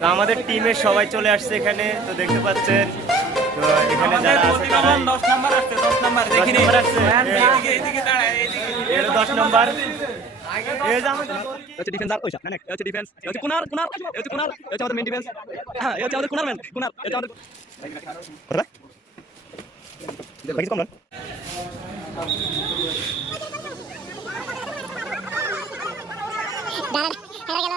তো আমাদের টিমের সবাই চলে আসছে এখানে তো দেখতে পাচ্ছেন তো এখানে যারা আছে প্রতিগমন দশ নাম্বার আসছে দশ নাম্বার দেখি নম্বর আসছে? এইদিকে এইদিকে দাঁড়ায় এইদিকে এর দশ নম্বর। এই যে আমাদের goalkeeper। হচ্ছে ডিফেন্স আর না না হচ্ছে ডিফেন্স হচ্ছে কুনার কুনার। হচ্ছে কুনার। হচ্ছে আমাদের মেন ডিফেন্স হ্যাঁ হচ্ছে আমাদের কুনার ম্যান কুনার হচ্ছে আমাদের বাকি কম না দাঁড়ান হেরে গেল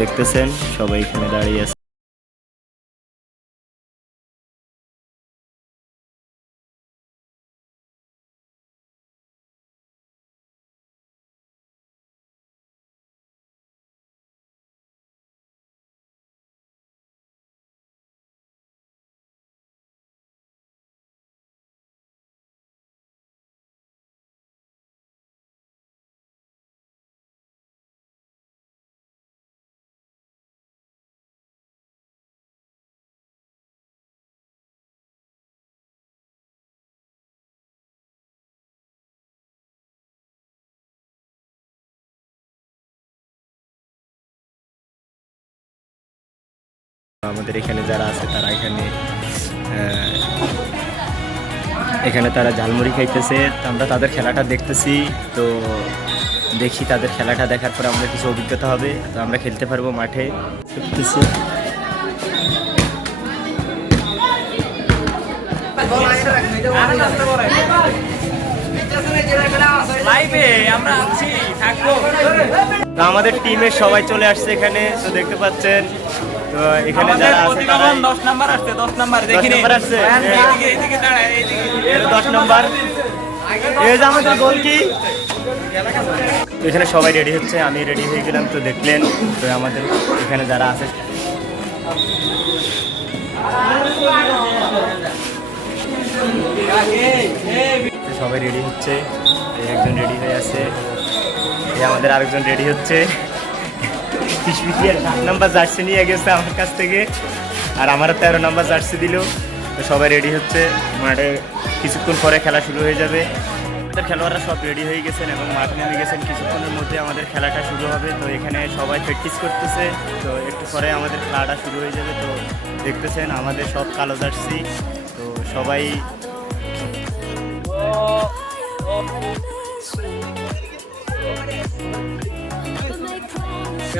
দেখতেছেন সবাই এখানে দাঁড়িয়ে আছে। আমাদের এখানে যারা আছে তারা এখানে এখানে তারা ঝালমুড়ি খাইতেছে। আমরা তাদের খেলাটা দেখতেছি। তো দেখি তাদের খেলাটা দেখার পরে আমাদের কিছু অভিজ্ঞতা হবে। তো আমরা খেলতে পারব মাঠে। আমরা আমাদের টিমের সবাই চলে আসছে এখানে। তো দেখতে পাচ্ছেন তো এখানে আমাদের যারা আছে তারা প্রতিগমন দশ নাম্বার আসছে নাম্বার দেখি নম্বর আসছে? এইদিকে এইদিকে দাঁড়ায় এইদিকে। এর দশ নম্বর। এই যে আমাদের গোল কি? এখানে সবাই রেডি হচ্ছে আমি রেডি হয়ে গেলাম তো দেখলেন তো আমাদের এখানে যারা আছে। সবাই রেডি হচ্ছে একজন রেডি হয়ে আছে আমাদের আরেকজন রেডি হচ্ছে। নাম্বার জার্সি নিয়ে গেছে আমার কাছ থেকে। আর আমার তেরো নাম্বার জার্সি দিল। তো সবাই রেডি হচ্ছে। মাঠে কিছুক্ষণ পরে খেলা শুরু হয়ে যাবে। আমাদের খেলোয়াড়রা সব রেডি হয়ে গেছেন এবং মাঠে নেমে গেছেন। কিছুক্ষণের মধ্যে আমাদের খেলাটা শুরু হবে। তো এখানে সবাই প্র্যাকটিস করতেছে। তো একটু পরে আমাদের খেলাটা শুরু হয়ে যাবে। তো দেখতেছেন আমাদের সব কালো জার্সি তো সবাই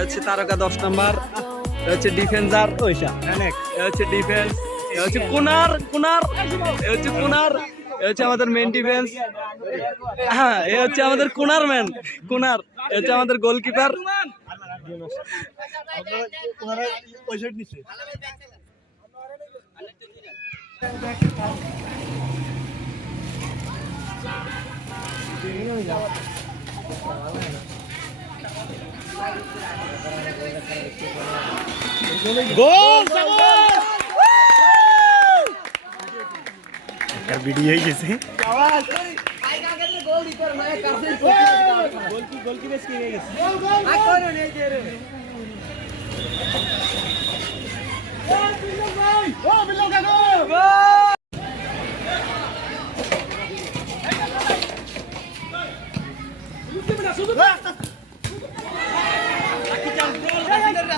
হচ্ছে তারকা দশ নাম্বার হচ্ছে ডিফেন্সার ওইসা হচ্ছে ডিফেন্স হচ্ছে কোনার কোনার হচ্ছে কোনার হচ্ছে আমাদের মেন ডিফেন্স হ্যাঁ এ হচ্ছে আমাদের কোনার ম্যান কোনার হচ্ছে আমাদের গোলকিপার একটা ভিডিও হয়ে গেছে।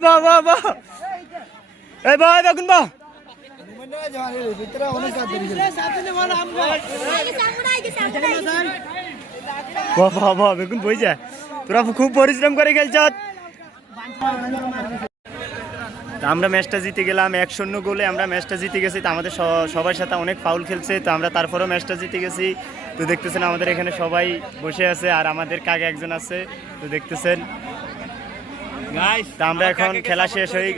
বাহ বাহ বাহ। এই বাহ দেখুন বাহ। তোরা খুব পরিশ্রম করে খেলছ। আমরা ম্যাচটা জিতে গেলাম, এক শূন্য গোলে আমরা ম্যাচটা জিতে গেছি। তো আমাদের সবার সাথে অনেক ফাউল খেলছে, তো আমরা তারপরেও ম্যাচটা জিতে গেছি। তো দেখতেছেন আমাদের এখানে সবাই বসে আছে আর আমাদের কাকে একজন আছে, তো দেখতেছেন। তা আমরা এখন খেলা শেষ হয়ে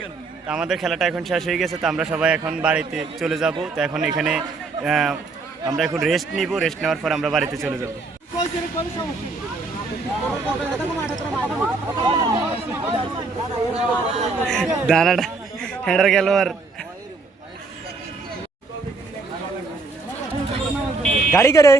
আমাদের খেলাটা এখন শেষ হয়ে গেছে, তো আমরা সবাই এখন বাড়িতে চলে যাব। তো এখন এখানে আমরা এখন রেস্ট নিব রেস্ট নেওয়ার পর আমরা বাড়িতে চলে যাব। দানাটা হেঁটার গেল আর। গাড়ি করে